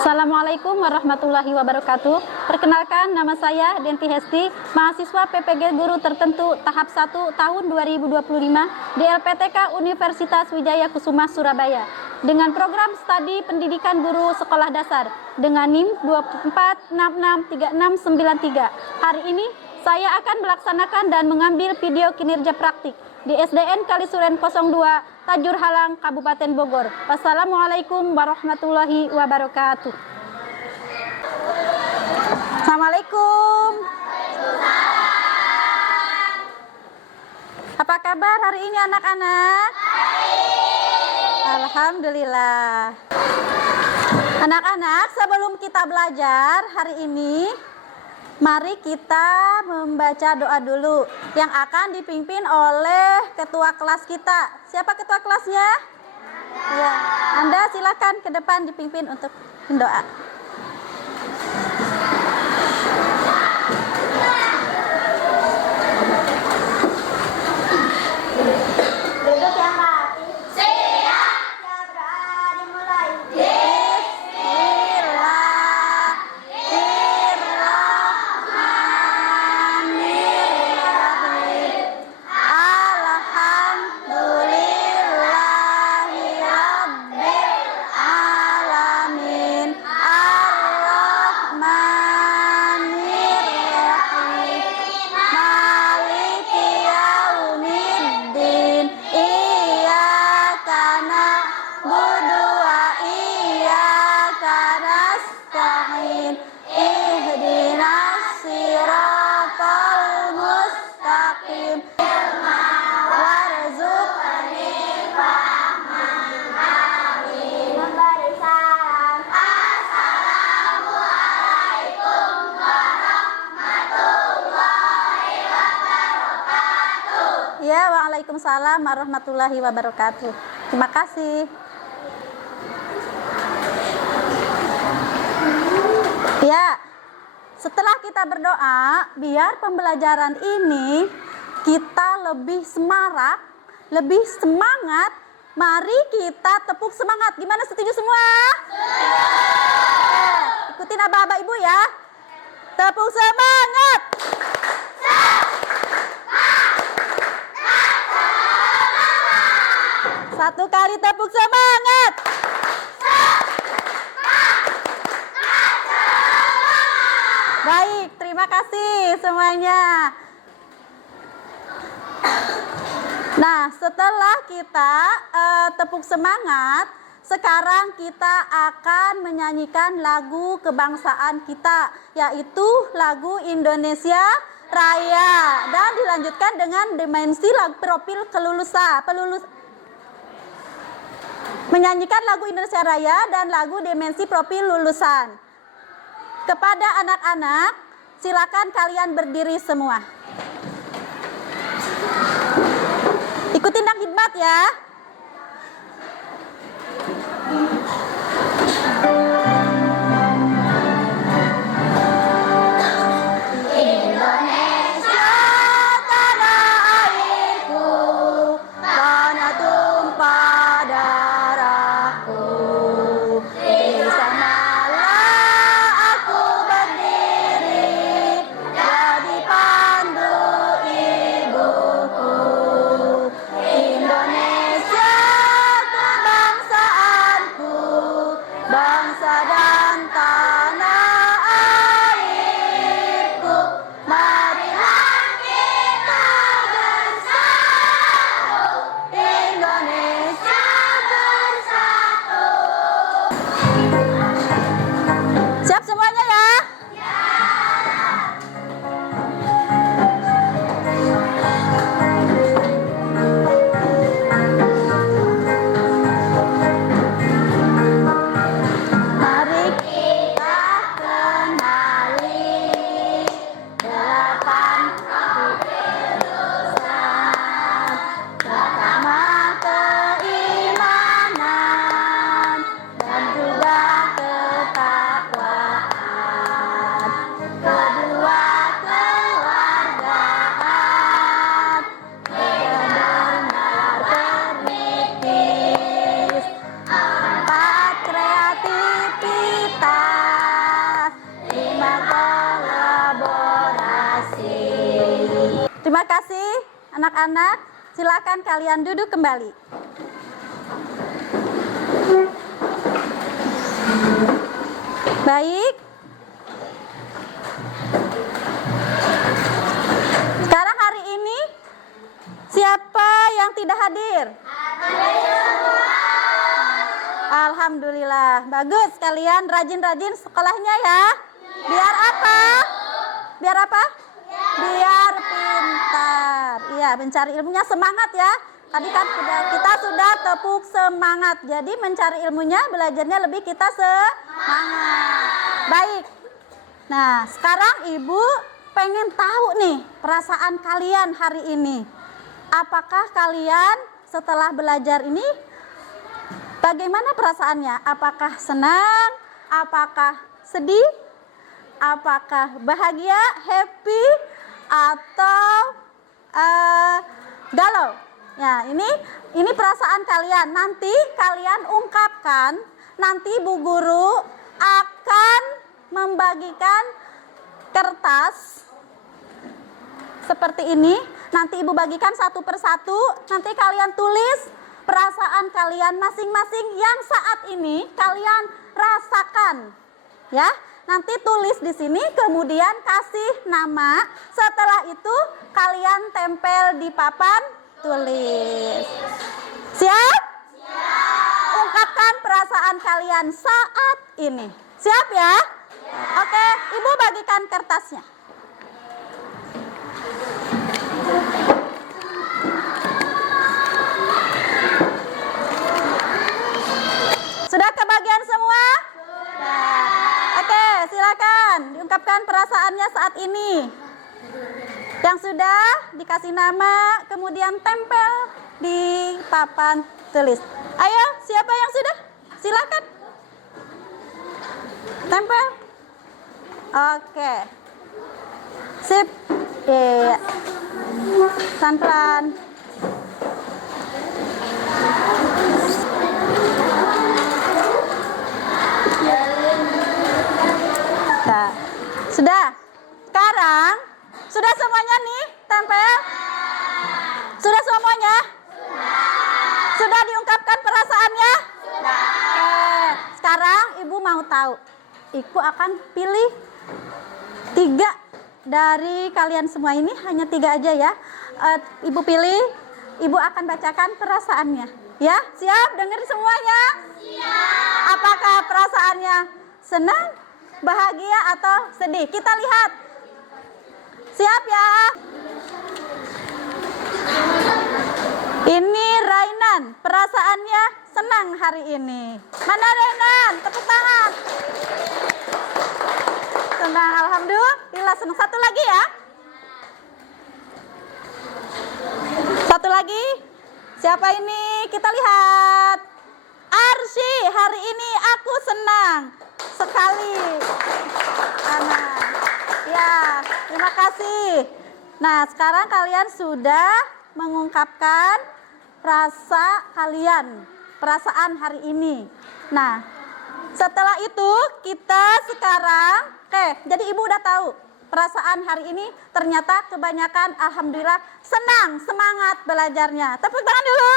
Assalamualaikum warahmatullahi wabarakatuh. Perkenalkan, nama saya Denti Hesti, mahasiswa PPG Guru Tertentu tahap 1 tahun 2025 di LPTK Universitas Wijaya Kusuma Surabaya dengan program studi pendidikan guru sekolah dasar dengan NIM 24663693. Hari ini saya akan melaksanakan dan mengambil video kinerja praktik di SDN Kalisuren 02 Tajur Halang, Kabupaten Bogor. Wassalamualaikum warahmatullahi wabarakatuh. Assalamualaikum. Apa kabar hari ini anak-anak? Alhamdulillah. Anak-anak, sebelum kita belajar hari ini, mari kita membaca doa dulu yang akan dipimpin oleh ketua kelas kita. Siapa ketua kelasnya? Ya, Anda silakan ke depan dipimpin untuk doa. Duduk yang rapi. Siap. Doa dimulai. Ya, waalaikumsalam warahmatullahi wabarakatuh. Terima kasih. Ya, setelah kita berdoa, biar pembelajaran ini kita lebih semarak, lebih semangat, mari kita tepuk semangat. Gimana, setuju semua? Ikutin abah-abah ibu ya. Tepuk semangat. Satu kali tepuk semangat. Baik, terima kasih semuanya. Nah, setelah kita tepuk semangat, sekarang kita akan menyanyikan lagu kebangsaan kita, yaitu lagu Indonesia Raya, dan dilanjutkan dengan dimensi lagu profil menyanyikan lagu Indonesia Raya dan lagu dimensi profil lulusan. Kepada anak-anak, silakan kalian berdiri semua. Ikutin dan khidmat ya. Kita kertas, 5 kolaborasi. Terima kasih anak-anak, silakan kalian duduk kembali. Baik. Sekarang hari ini siapa yang tidak hadir? Alhamdulillah, bagus kalian rajin-rajin sekolahnya ya. Biar apa? Biar apa? Biar pintar. Iya, mencari ilmunya semangat ya. Tadi kan kita sudah tepuk semangat. Jadi mencari ilmunya, belajarnya lebih kita semangat. Baik. Nah, sekarang Ibu pengen tahu nih perasaan kalian hari ini. Apakah kalian setelah belajar ini bagaimana perasaannya? Apakah senang? Apakah sedih? Apakah bahagia, happy, atau galau? Ya, ini perasaan kalian. Nanti kalian ungkapkan. Nanti Bu Guru akan membagikan kertas seperti ini. Nanti Ibu bagikan satu persatu. Nanti kalian tulis perasaan kalian masing-masing yang saat ini kalian rasakan. Ya, nanti tulis di sini, kemudian kasih nama. Setelah itu kalian tempel di papan tulis. Siap? Siap. Ungkapkan perasaan kalian saat ini. Siap ya? Oke, Ibu bagikan kertasnya. Sudah kebagian semua? Oke, silakan diungkapkan perasaannya saat ini. Yang sudah dikasih nama, kemudian tempel di papan tulis. Ayo, siapa yang sudah? Silakan. Tempel. Oke. Sip. Iya. Pelan-pelan. Nah, sudah. Sekarang sudah semuanya nih tempel? Sudah semuanya? Sudah diungkapkan perasaannya? Oke. Sekarang Ibu mau tahu. Ibu akan pilih 3 dari kalian semua ini, hanya 3 aja ya. Ibu pilih, Ibu akan bacakan perasaannya. Ya, siap? Dengar semuanya? Siap. Apakah perasaannya senang, bahagia, atau sedih? Kita lihat. Siap ya? Ini Rainan, perasaannya senang hari ini. Mana Rainan? Tepuk tangan. Senang, alhamdulillah senang. Satu lagi ya. Satu lagi. Siapa ini? Kita lihat. Arsy, hari ini aku senang sekali. Ya, terima kasih. Nah, sekarang kalian sudah mengungkapkan rasa kalian, perasaan hari ini. Nah, setelah itu kita sekarang, jadi Ibu udah tahu perasaan hari ini ternyata kebanyakan alhamdulillah senang, semangat belajarnya. Tepuk tangan dulu.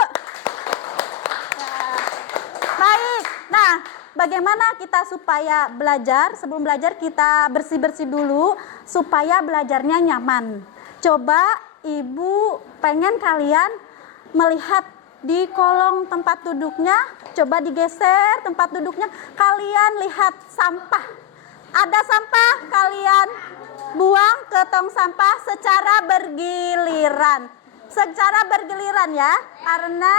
Baik, nah bagaimana kita supaya belajar, sebelum belajar kita bersih-bersih dulu supaya belajarnya nyaman. Coba Ibu pengen kalian melihat di kolong tempat duduknya, coba digeser tempat duduknya, kalian lihat sampah. Ada sampah, kalian buang ke tong sampah secara bergiliran. Secara bergiliran ya, karena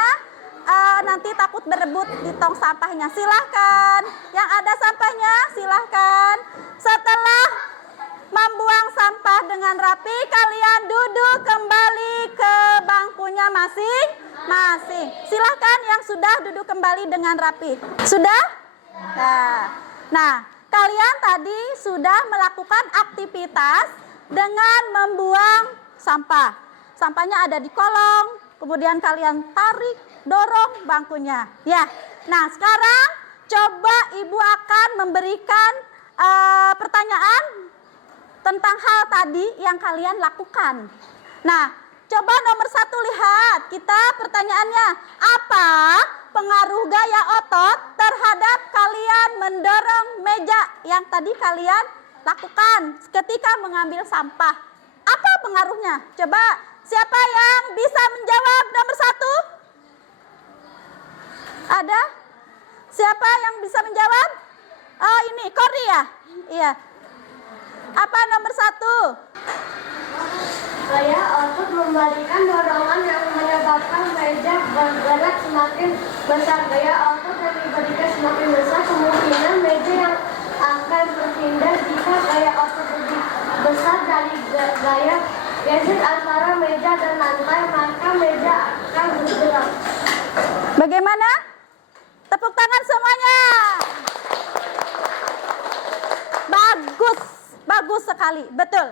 nanti takut berebut di tong sampahnya. Silahkan, yang ada sampahnya silahkan. Setelah membuang sampah dengan rapi, kalian duduk kembali ke bangkunya masing-masing. Silahkan yang sudah duduk kembali dengan rapi. Sudah? Nah, kalian tadi sudah melakukan aktivitas dengan membuang sampah. Sampahnya ada di kolong, kemudian kalian tarik, dorong bangkunya. Ya, nah sekarang coba Ibu akan memberikan pertanyaan tentang hal tadi yang kalian lakukan. Nah, coba nomor 1 lihat, kita pertanyaannya, apa pengaruh gaya otot terhadap kalian mendorong meja yang tadi kalian lakukan ketika mengambil sampah? Apa pengaruhnya? Coba siapa yang bisa menjawab nomor 1? Ada? Siapa yang bisa menjawab? Oh, ini Kordi ya? Iya. Apa nomor 1? Gaya otot memberikan dorongan yang menyebabkan meja bergerak semakin besar. Gaya otot yang diberikan semakin besar, kemungkinan meja yang akan berpindah. Jika gaya otot lebih besar dari gaya geser antara meja dan lantai, maka meja akan bergerak. Bagaimana? Tepuk tangan semuanya. Bagus, bagus sekali, betul.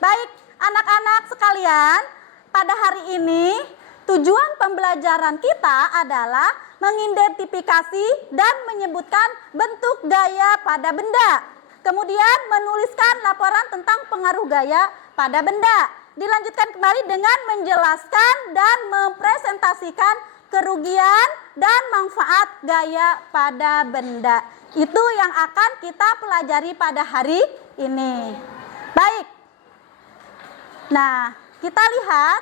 Baik, anak-anak sekalian, pada hari ini tujuan pembelajaran kita adalah mengidentifikasi dan menyebutkan bentuk gaya pada benda. Kemudian menuliskan laporan tentang pengaruh gaya pada benda. Dilanjutkan kembali dengan menjelaskan dan mempresentasikan kerugian dan manfaat gaya pada benda. Itu yang akan kita pelajari pada hari ini. Baik. Nah, kita lihat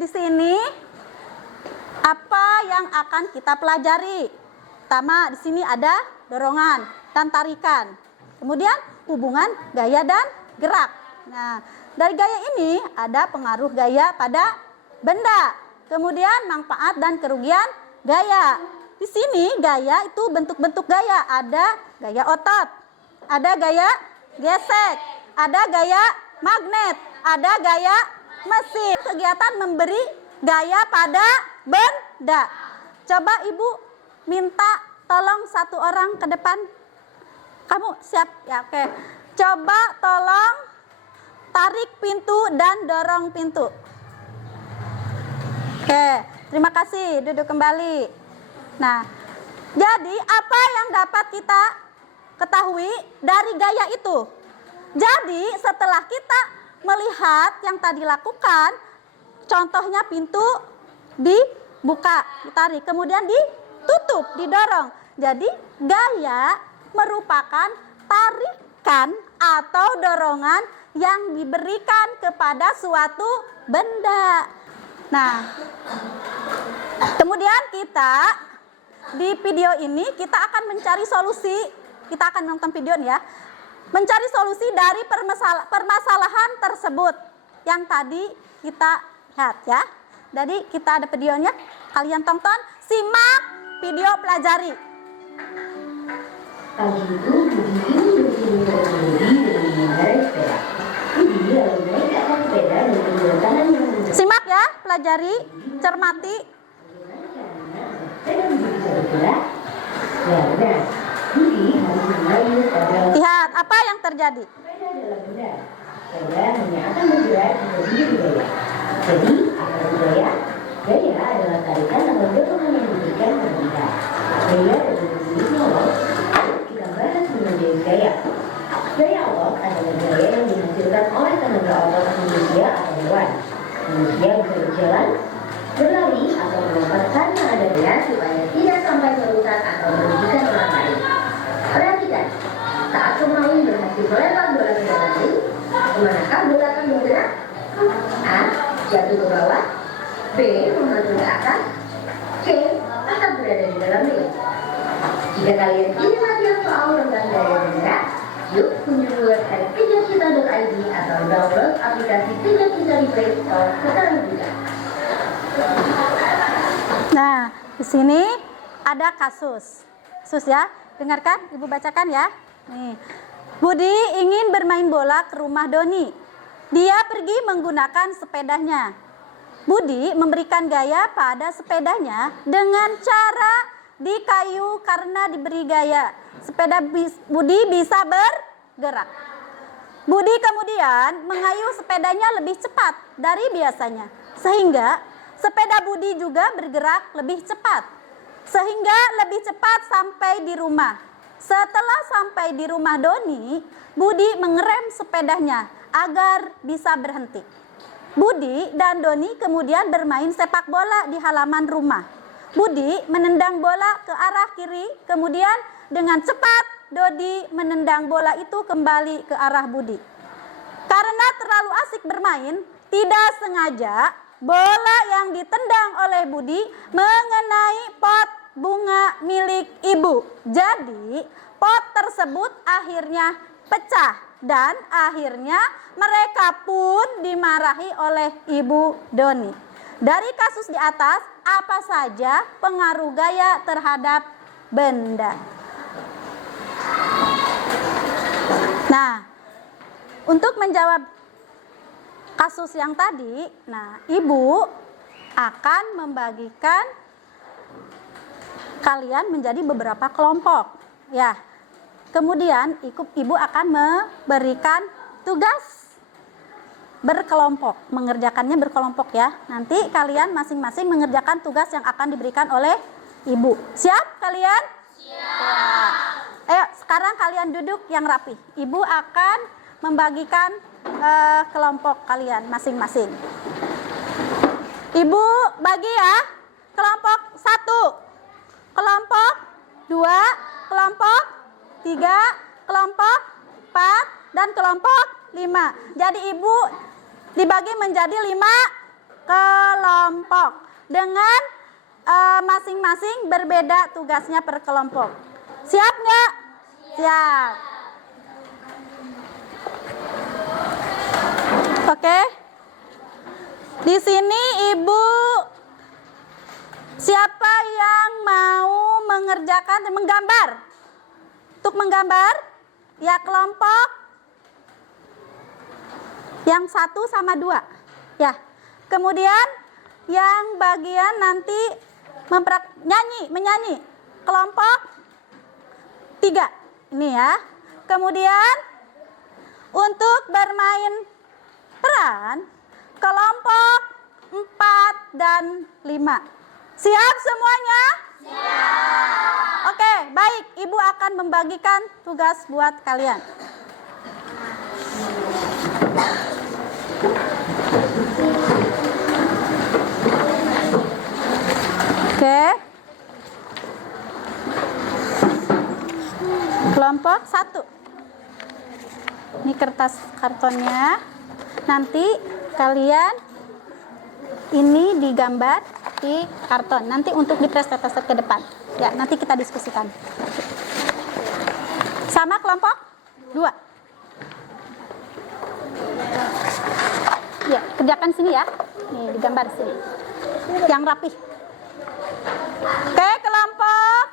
di sini apa yang akan kita pelajari. Pertama, di sini ada dorongan dan tarikan. Kemudian hubungan gaya dan gerak. Nah, dari gaya ini ada pengaruh gaya pada benda. Kemudian manfaat dan kerugian gaya. Di sini gaya itu bentuk-bentuk gaya. Ada gaya otot, ada gaya gesek, ada gaya magnet, ada gaya mesin. Kegiatan memberi gaya pada benda. Coba Ibu minta tolong satu orang ke depan. Kamu siap? Ya, oke. Coba tolong tarik pintu dan dorong pintu. Oke, terima kasih. Duduk kembali. Nah, jadi apa yang dapat kita ketahui dari gaya itu? Jadi setelah kita melihat yang tadi lakukan, contohnya pintu dibuka, ditarik, kemudian ditutup, didorong. Jadi gaya merupakan tarikan atau dorongan yang diberikan kepada suatu benda. Nah, kemudian kita di video ini kita akan mencari solusi. Kita akan nonton video ya. Mencari solusi dari permasalahan tersebut yang tadi kita lihat ya. Jadi kita ada videonya, kalian tonton, simak video, pelajari. Pagi itu Budi ingin berkeliling dengan mengendarai sepeda. Budi lalu naik ke atas sepeda dan kedua tangannya Simak ya, pelajari, cermati. sepeda Budi bisa bergerak. Ya benar, Budi harus memayu pada Lihat apa yang terjadi. sepeda adalah benda. Sepeda hanya akan bergerak jika Budi bergaya. Jadi, apa itu gaya? Gaya adalah tarikan atau dorongan yang diberikan pada benda. Gaya dan jenisnya loh. Kita bahas mengenai gaya. Gaya otot adalah gaya yang dihasilkan oleh tenaga otot manusia atau hewan. Manusia bisa berjalan, berlari, atau melompat karena ada gaya supaya tidak sampai merusak atau merugikan orang lain. Perhatikan, saat pemain berhasil melempar bola ke dalam ring, kemanakah bola akan bergerak? A. Jatuh ke bawah. B. Memantul ke atas. C. Tetap berada di dalam ring. Jika kalian ingin latihan soal tentang gaya bergerak, yuk kunjungi website kejascita.id atau download aplikasi Kejascita di Play Store sekarang juga. Nah, di sini ada kasus. Kasus ya, dengarkan, Ibu bacakan ya. Nih. Budi ingin bermain bola ke rumah Doni. Dia pergi menggunakan sepedanya. Budi memberikan gaya pada sepedanya dengan cara dikayu karena diberi gaya. Sepeda Budi bisa bergerak. Budi kemudian mengayu sepedanya lebih cepat dari biasanya, sehingga sepeda Budi juga bergerak lebih cepat. sehingga lebih cepat sampai di rumah. Setelah sampai di rumah Doni, Budi mengerem sepedanya agar bisa berhenti. Budi dan Doni kemudian bermain sepak bola di halaman rumah. Budi menendang bola ke arah kiri, kemudian dengan cepat Dodi menendang bola itu kembali ke arah Budi. Karena terlalu asik bermain, tidak sengaja bola yang ditendang oleh Budi mengenai pot bunga milik ibu. Jadi pot tersebut akhirnya pecah dan akhirnya mereka pun dimarahi oleh ibu Doni. Dari kasus di atas, apa saja pengaruh gaya terhadap benda? Nah, untuk menjawab kasus yang tadi, ibu akan membagikan kalian menjadi beberapa kelompok. Ya, kemudian ibu akan memberikan tugas berkelompok, mengerjakannya berkelompok ya. Nanti kalian masing-masing mengerjakan tugas yang akan diberikan oleh ibu. Siap kalian? Siap. Ayo, sekarang kalian duduk yang rapi. Ibu akan membagikan kelompok kalian masing-masing. Ibu bagi ya, kelompok 1, kelompok 2, kelompok 3, kelompok 4, dan kelompok 5. Jadi ibu dibagi menjadi 5 kelompok dengan masing-masing berbeda tugasnya per kelompok. Siap nggak? Siap. Oke. Di sini ibu, siapa yang mau mengerjakan menggambar? Untuk menggambar, ya kelompok yang 1 sama 2. Ya. Kemudian yang bagian nanti menyanyi. Kelompok 3. Ini ya. Kemudian untuk bermain peran kelompok 4 dan 5. Siap semuanya? Siap. Oke, baik. Ibu akan membagikan tugas buat kalian. Oke. Kelompok 1. Ini kertas kartonnya. Nanti kalian ini digambar di karton. Nanti untuk dipresentasikan ke depan. Ya, nanti kita diskusikan. Sama kelompok 2. Ya, kerjakan sini ya. Nih, digambar sini. Yang rapi. Oke, kelompok.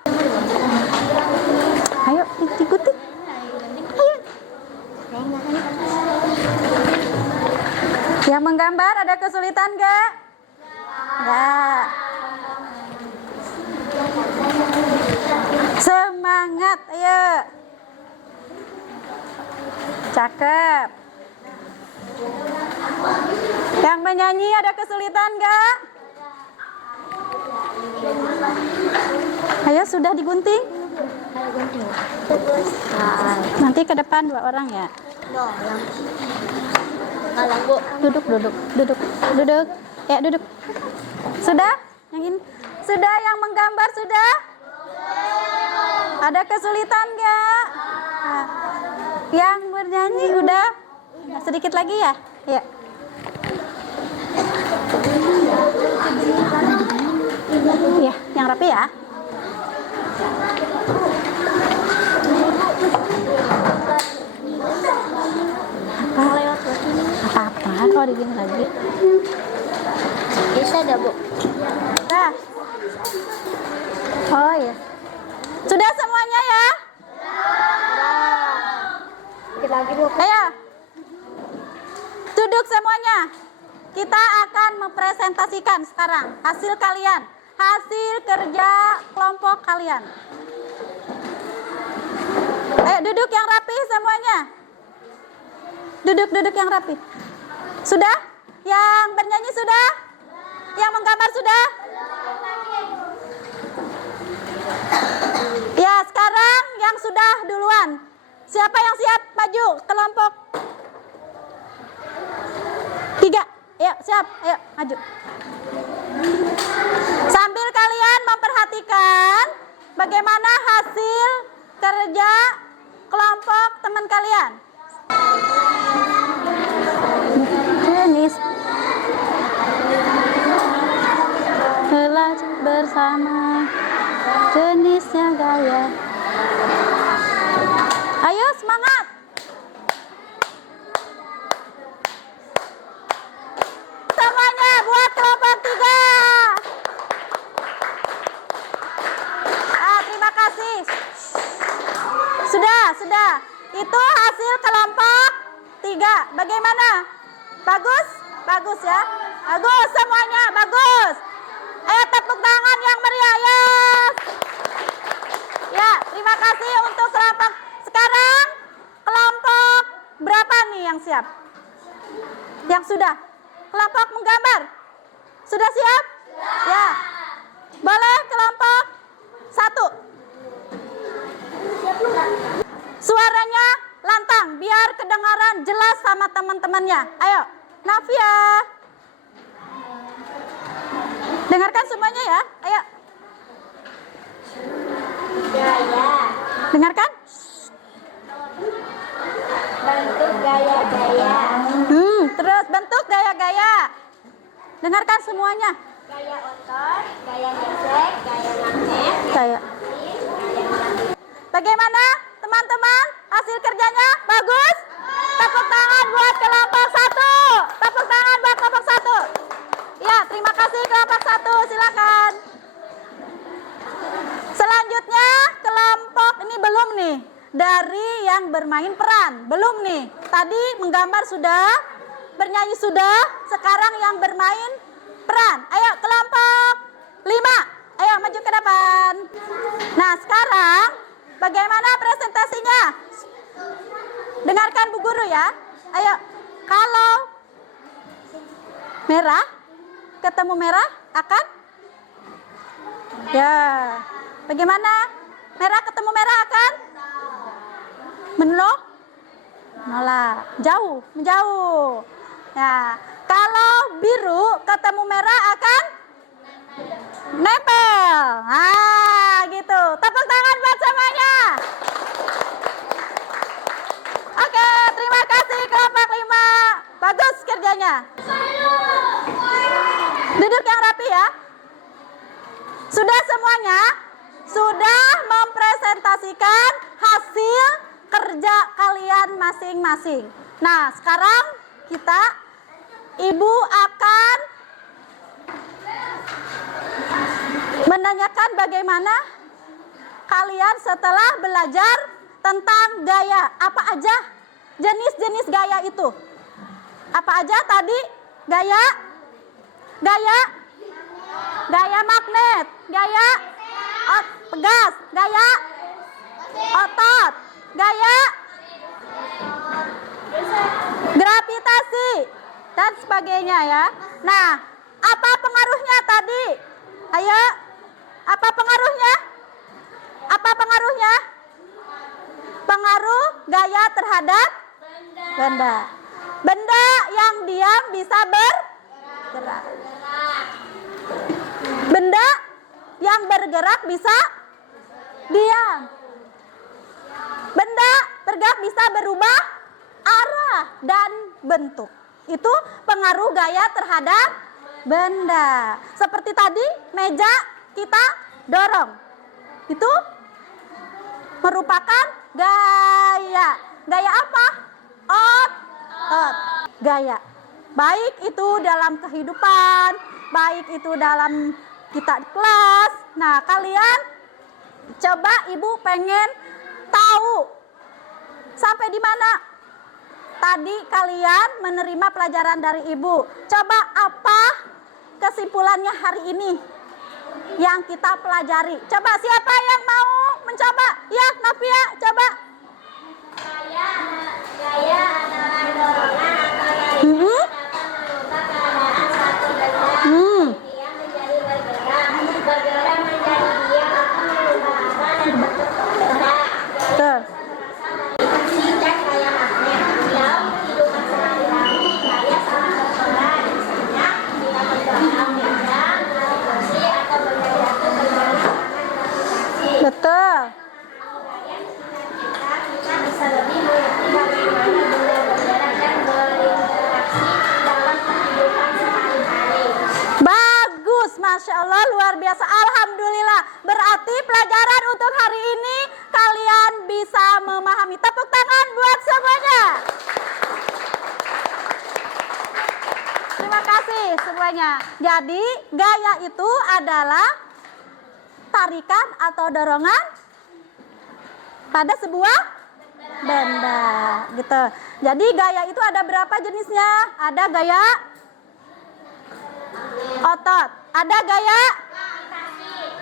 Ayo, ikuti. Ayo. Yang menggambar ada kesulitan gak? Enggak. Semangat, ayo. Cakep. Yang menyanyi ada kesulitan gak? Ayo, sudah digunting? Nanti ke depan 2 orang ya. Duduk. Ya, duduk. Sudah? Yang ini? Sudah yang menggambar sudah? Ada kesulitan enggak? Nah, yang bernyanyi udah? Sedikit lagi ya? Ya. Ya, yang rapi ya. Apa-apa, kok digini lagi. Bisa ada, Bu? Nah. Oh ya. Sudah semuanya ya? Dikit lagi, Bu. Ayo. Duduk semuanya. Kita akan mempresentasikan sekarang hasil kalian. Hasil kerja kelompok kalian. Ayo duduk yang rapi semuanya. Duduk yang rapi. Sudah? Yang bernyanyi sudah? Yang menggambar sudah? Ya, sekarang yang sudah duluan. Siapa yang siap maju kelompok 3? Ayo, siap. Ayo, maju. Sambil kalian memperhatikan bagaimana hasil kerja kelompok teman kalian. Jenis belajar bersama, jenisnya gaya. Ayo semangat. Semuanya buat kelompok 3. Terima kasih. Sudah. Itu hasil kelompok 3. Bagaimana? Bagus? Bagus ya. Bagus semuanya, bagus. Ayo tepuk tangan yang meriah, yes. Ya, terima kasih untuk kelompok. Sekarang kelompok berapa nih yang siap? Yang sudah? Kelompok menggambar? Sudah siap? Ya. Boleh kelompok 1. Suaranya lantang biar kedengaran jelas sama teman-temannya. Ayo, Navia. Dengarkan semuanya ya. Ayo. Gaya. Dengarkan. Bentuk gaya-gaya. Terus bentuk gaya-gaya. Dengarkan semuanya. Gaya otot, gaya gesek, gaya magnet, Gaya. Bagaimana teman-teman? Hasil kerjanya bagus? Tepuk tangan buat kelompok 1. Tepuk tangan buat kelompok 1. Ya, terima kasih kelompok 1. Silakan. Selanjutnya kelompok ini belum nih. Dari yang bermain peran. Belum nih. Tadi menggambar sudah, bernyanyi sudah, sekarang yang bermain peran. Ayo kelompok 5. Ayo maju ke depan. Nah, sekarang bagaimana presentasinya? Dengarkan Bu Guru ya. Ayo, kalau merah ketemu merah akan? Ya. Bagaimana? Merah ketemu merah akan? Menolak. Jauh, menjauh. Ya. Kalau biru ketemu merah akan? Nempel. Nah, gitu. Tepuk tangan buat semuanya. Oke, terima kasih kelompok 5. Bagus kerjanya. Duduk yang rapi ya. Sudah semuanya? Sudah mempresentasikan hasil kerja kalian masing-masing. Nah, sekarang Ibu akan menanyakan bagaimana kalian setelah belajar tentang gaya. Apa aja jenis-jenis gaya itu? Apa aja tadi? Gaya magnet, gaya pegas, gaya otot, gaya gravitasi, dan sebagainya ya. Nah, apa pengaruhnya tadi? Ayo, apa pengaruhnya? Apa pengaruhnya? Pengaruh gaya terhadap benda. Benda yang diam bisa bergerak. Benda yang bergerak bisa diam. Benda bergerak bisa berubah arah dan bentuk. Itu pengaruh gaya terhadap benda. Seperti tadi meja kita dorong. Itu merupakan gaya. Gaya apa? Otot. Gaya. Baik itu dalam kehidupan, baik itu dalam kita di kelas. Nah, kalian coba Ibu pengen tahu sampai di mana tadi kalian menerima pelajaran dari Ibu. Coba apa kesimpulannya hari ini yang kita pelajari? Coba siapa yang mau mencoba? Ya, Navia, coba. Gaya adalah dorongan atau narikan dapat merubah keadaan satu benda diam menjadi bergerak, bergerak menjadi diam atau merubah Masya Allah, luar biasa. Alhamdulillah. Berarti pelajaran untuk hari ini kalian bisa memahami. Tepuk tangan buat semuanya. Terima kasih semuanya. Jadi gaya itu adalah tarikan atau dorongan pada sebuah benda gitu. Jadi gaya itu ada berapa jenisnya? Ada gaya otot, ada gaya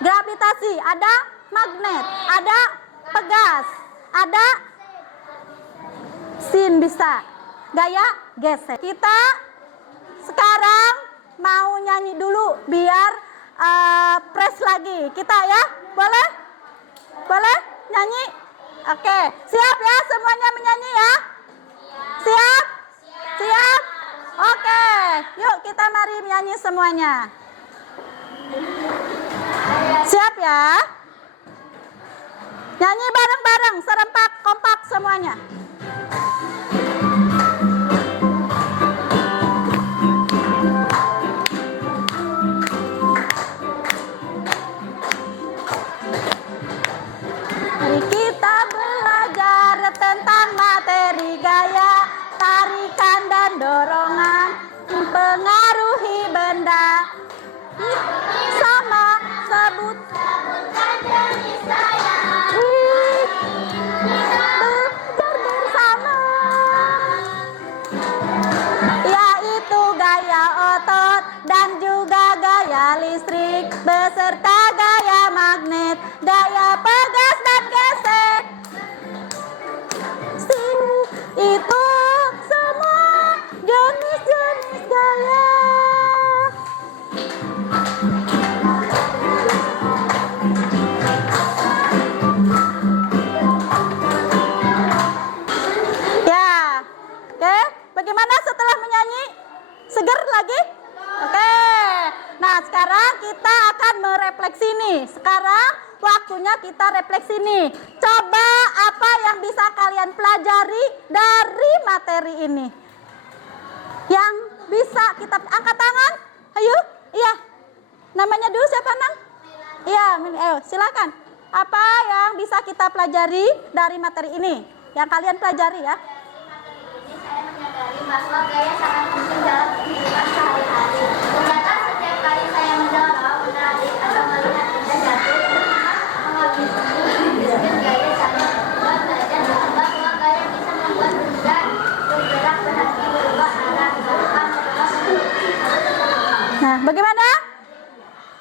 gravitasi, ada magnet, ada pegas, ada sin bisa, gaya gesek. Kita sekarang mau nyanyi dulu biar press lagi kita ya, boleh? Boleh nyanyi? Oke, siap ya semuanya menyanyi ya? Siap? Siap? Oke, yuk kita mari menyanyi semuanya. Siap ya? Nyanyi bareng-bareng, serempak, kompak semuanya. Mari kita belajar tentang materi gaya, tarikan dan dorongan mempengaruhi benda. Sama sebutkan jenis gaya. Belajar bersama. Yaitu gaya otot dan juga gaya listrik beserta gaya magnet, gaya pegas dan gesek. Itu semua jenis-jenis gaya. Ya, oke. Bagaimana setelah menyanyi? Seger lagi? Oke. Nah, sekarang kita akan merefleksi nih. Sekarang waktunya kita refleksi nih. Coba apa yang bisa kalian pelajari dari materi ini? Yang bisa kita angkat tangan? Ayo, iya. Namanya dulu siapa, Nang? Iya, ayo silakan. Apa yang bisa kita pelajari dari materi ini? Yang kalian pelajari ya? Saya menyadari bahwa gaya sangat penting dalam kehidupan sehari-hari. Ternyata setiap kali saya mendorong, menarik, atau melihat benda jatuh, mengambil gaya sangat membuat belajar bahwa gaya bisa membuat benda bergerak berhenti berubah arah ke depan Nah, bagaimana?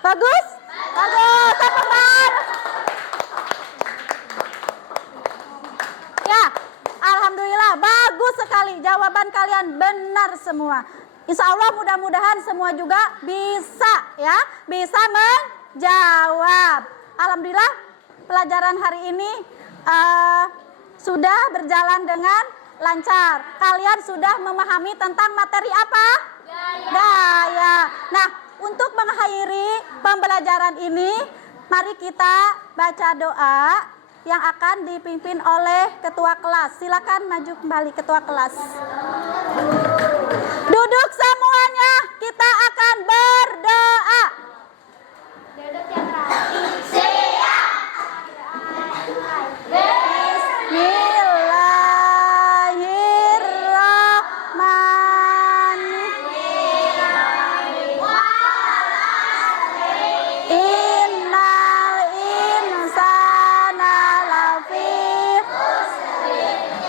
Bagus? Bagus, tepuk tangan. Ya, alhamdulillah bagus sekali. Jawaban kalian benar semua. Insya Allah mudah-mudahan semua juga bisa ya, bisa menjawab. Alhamdulillah pelajaran hari ini sudah berjalan dengan lancar. Kalian sudah memahami tentang materi apa? Gaya. Nah, untuk mengakhiri pembelajaran ini, mari kita baca doa yang akan dipimpin oleh ketua kelas. Silakan maju kembali ketua kelas. Duduk semuanya, kita akan berdoa. Duduk yang rapi. Innal insana lafi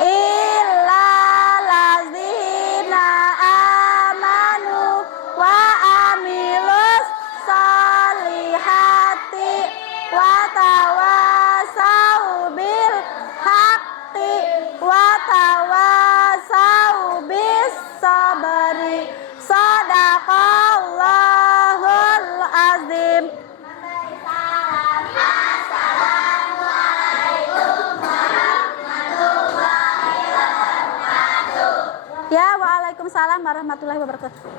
illa lazina amanu wa amilus solihati wa tawasau bil haqqi wa tawasau bis sabri. Sadaqallahul azim. Ya, waalaikumsalam warahmatullahi wabarakatuh.